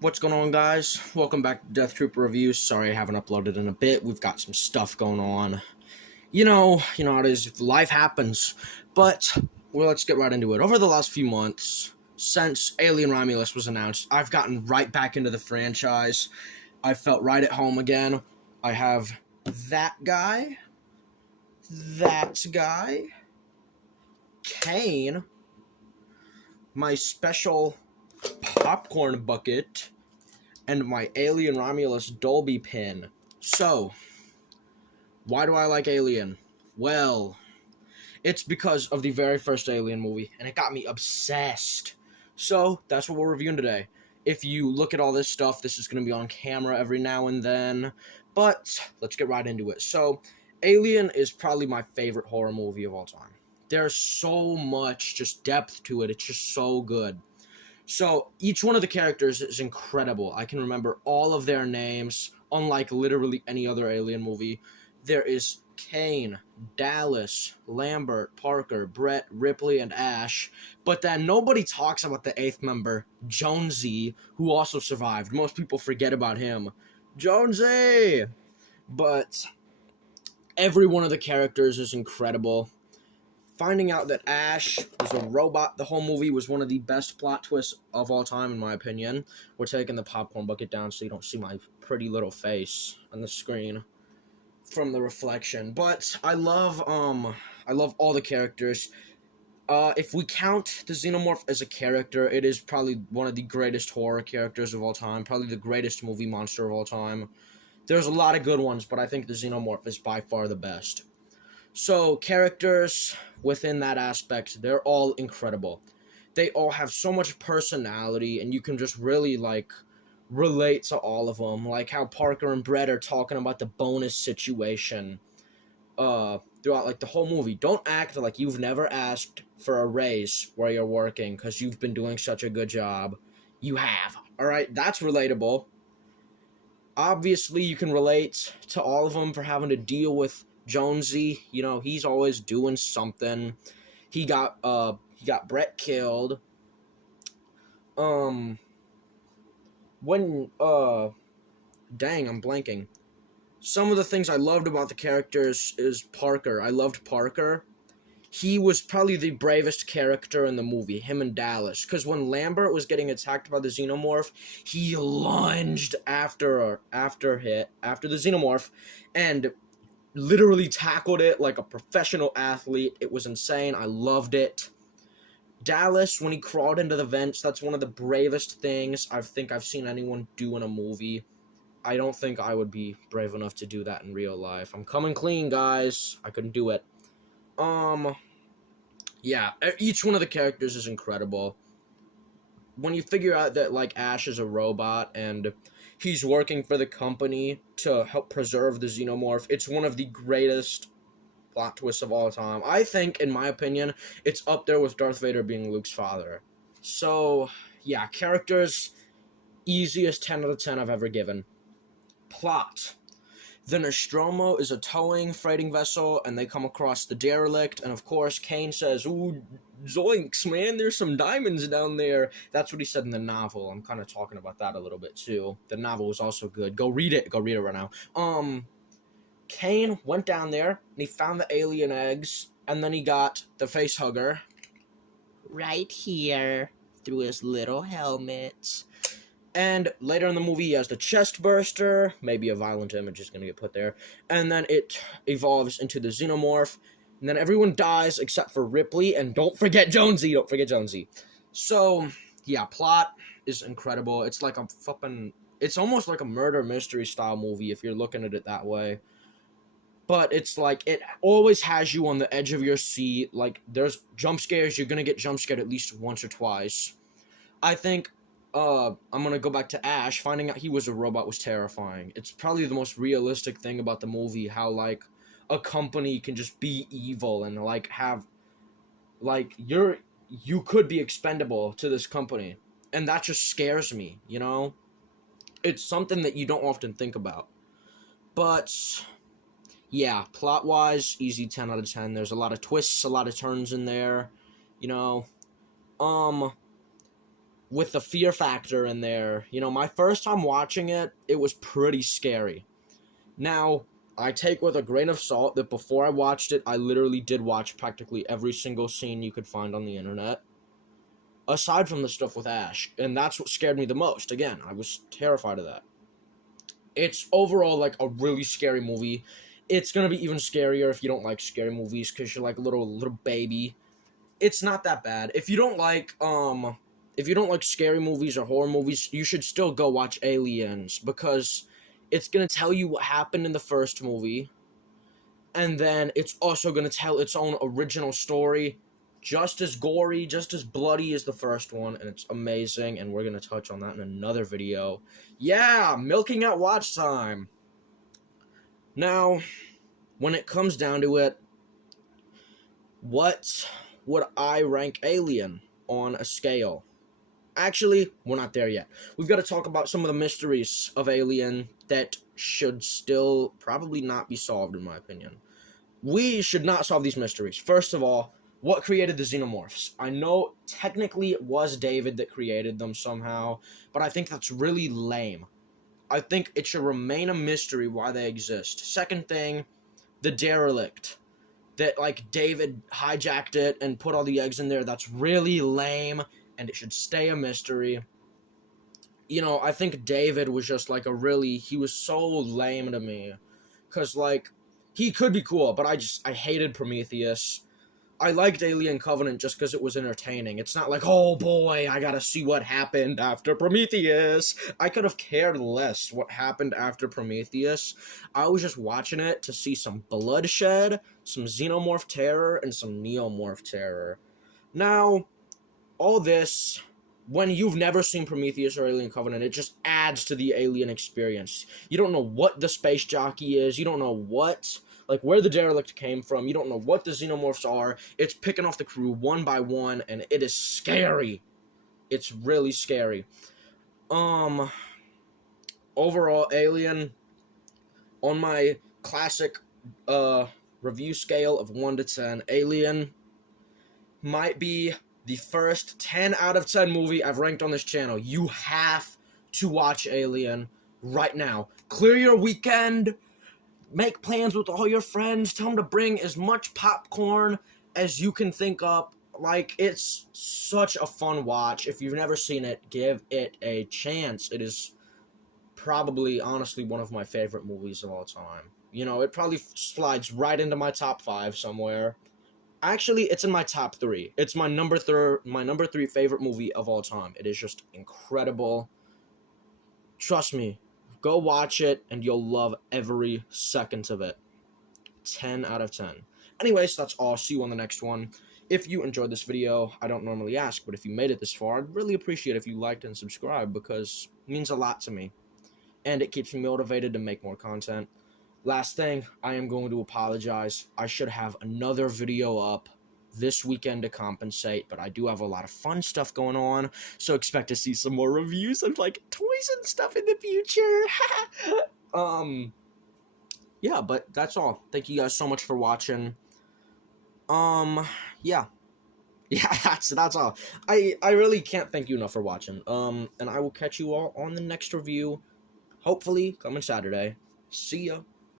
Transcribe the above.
What's going on, guys? Welcome back to Death Trooper Reviews. Sorry I haven't uploaded in a bit. We've got some stuff going on. You know how it is. Life happens. But, well, let's get right into it. Over the last few months, since Alien Romulus was announced, I've gotten right back into the franchise. I felt right at home again. I have that guy, Kane, my special popcorn bucket, and my Alien Romulus Dolby pin. So, why do I like Alien? Well, it's because of the very first Alien movie, and it got me obsessed. So, that's what we're reviewing today. If you look at all this stuff, this is going to be on camera every now and then, but let's get right into it. So, Alien is probably my favorite horror movie of all time. There's so much just depth to it. It's just so good. So, each one of the characters is incredible. I can remember all of their names, unlike literally any other Alien movie. There is Kane, Dallas, Lambert, Parker, Brett, Ripley, and Ash. But then nobody talks about the eighth member, Jonesy, who also survived. Most people forget about him. Jonesy! But every one of the characters is incredible. Finding out that Ash was a robot the whole movie was one of the best plot twists of all time, in my opinion. We're taking the popcorn bucket down so you don't see my pretty little face on the screen from the reflection. But I love all the characters. If we count the Xenomorph as a character, it is probably one of the greatest horror characters of all time. Probably the greatest movie monster of all time. There's a lot of good ones, but I think the Xenomorph is by far the best. So, characters within that aspect, they're all incredible. They all have so much personality, and you can just really, relate to all of them. Like how Parker and Brett are talking about the bonus situation throughout, the whole movie. Don't act like you've never asked for a raise where you're working because you've been doing such a good job. You have. Alright, that's relatable. Obviously, you can relate to all of them for having to deal with Jonesy. You know, he's always doing something. He got Brett killed. When dang, I'm blanking. Some of the things I loved about the characters is Parker. I loved Parker. He was probably the bravest character in the movie, him and Dallas. Because when Lambert was getting attacked by the Xenomorph, he lunged after the Xenomorph and literally tackled it like a professional athlete. It was insane. I loved it. Dallas, when he crawled into the vents, that's one of the bravest things I think I've seen anyone do in a movie. I don't think I would be brave enough to do that in real life. I'm coming clean, guys. I couldn't do it. Yeah, each one of the characters is incredible. When you figure out that, Ash is a robot and he's working for the company to help preserve the Xenomorph, it's one of the greatest plot twists of all time. I think, in my opinion, it's up there with Darth Vader being Luke's father. So, yeah, characters, easiest 10 out of 10 I've ever given. Plot. The Nostromo is a towing freighting vessel, and they come across the derelict, and of course, Kane says, "Ooh, zoinks, man, there's some diamonds down there." That's what he said in the novel. I'm kind of talking about that a little bit, too. The novel was also good. Go read it. Go read it right now. Kane went down there, and he found the alien eggs, and then he got the facehugger right here through his little helmet. And later in the movie, he has the chest burster. Maybe a violent image is going to get put there. And then it evolves into the Xenomorph. And then everyone dies except for Ripley. And don't forget Jonesy. Don't forget Jonesy. So, yeah, plot is incredible. It's like it's almost like a murder mystery style movie if you're looking at it that way. But it's like, it always has you on the edge of your seat. Like, there's jump scares. You're going to get jump scared at least once or twice. I think I'm gonna go back to Ash. Finding out he was a robot was terrifying. It's probably the most realistic thing about the movie, how, a company can just be evil and, have, you could be expendable to this company. And that just scares me, you know? It's something that you don't often think about. But, yeah, plot-wise, easy 10 out of 10. There's a lot of twists, a lot of turns in there, you know? with the fear factor in there. You know, my first time watching it, it was pretty scary. Now, I take with a grain of salt that before I watched it, I literally did watch practically every single scene you could find on the internet, aside from the stuff with Ash, and that's what scared me the most. Again, I was terrified of that. It's overall like a really scary movie. It's gonna be even scarier if you don't like scary movies because you're like a little baby. It's not that bad. If you don't like scary movies or horror movies, you should still go watch Aliens because it's gonna tell you what happened in the first movie, and then it's also gonna tell its own original story, just as gory, just as bloody as the first one, and it's amazing, and we're gonna touch on that in another video. Yeah, milking at watch time. Now, when it comes down to it, what would I rank Alien on a scale? Actually, we're not there yet. We've got to talk about some of the mysteries of Alien that should still probably not be solved, in my opinion. We should not solve these mysteries. First of all, what created the xenomorphs? I know technically it was David that created them somehow, but I think that's really lame. I think it should remain a mystery why they exist. Second thing, the derelict. That, like, David hijacked it and put all the eggs in there. That's really lame, and it should stay a mystery. You know, I think David was just, like, he was so lame to me. Because, like, he could be cool, but I hated Prometheus. I liked Alien Covenant just because it was entertaining. It's not like, oh boy, I gotta see what happened after Prometheus. I could have cared less what happened after Prometheus. I was just watching it to see some bloodshed, some xenomorph terror, and some neomorph terror. Now, all this, when you've never seen Prometheus or Alien Covenant, it just adds to the Alien experience. You don't know what the space jockey is. You don't know where the derelict came from. You don't know what the xenomorphs are. It's picking off the crew one by one, and it is scary. It's really scary. Overall, Alien, on my classic review scale of 1 to 10, Alien might be the first 10 out of 10 movie I've ranked on this channel. You have to watch Alien right now. Clear your weekend. Make plans with all your friends. Tell them to bring as much popcorn as you can think up. Like, it's such a fun watch. If you've never seen it, give it a chance. It is probably, honestly, one of my favorite movies of all time. You know, it probably slides right into my top 5 somewhere. Actually, it's in my top 3. It's my number 3 favorite movie of all time. It is just incredible. Trust me. Go watch it, and you'll love every second of it. 10 out of 10. Anyways, that's all. See you on the next one. If you enjoyed this video, I don't normally ask, but if you made it this far, I'd really appreciate if you liked and subscribed, because it means a lot to me. And it keeps me motivated to make more content. Last thing, I am going to apologize. I should have another video up this weekend to compensate, but I do have a lot of fun stuff going on, so expect to see some more reviews of, like, toys and stuff in the future. Yeah, but that's all. Thank you guys so much for watching. Yeah, that's all. I really can't thank you enough for watching. And I will catch you all on the next review, hopefully coming Saturday. See ya.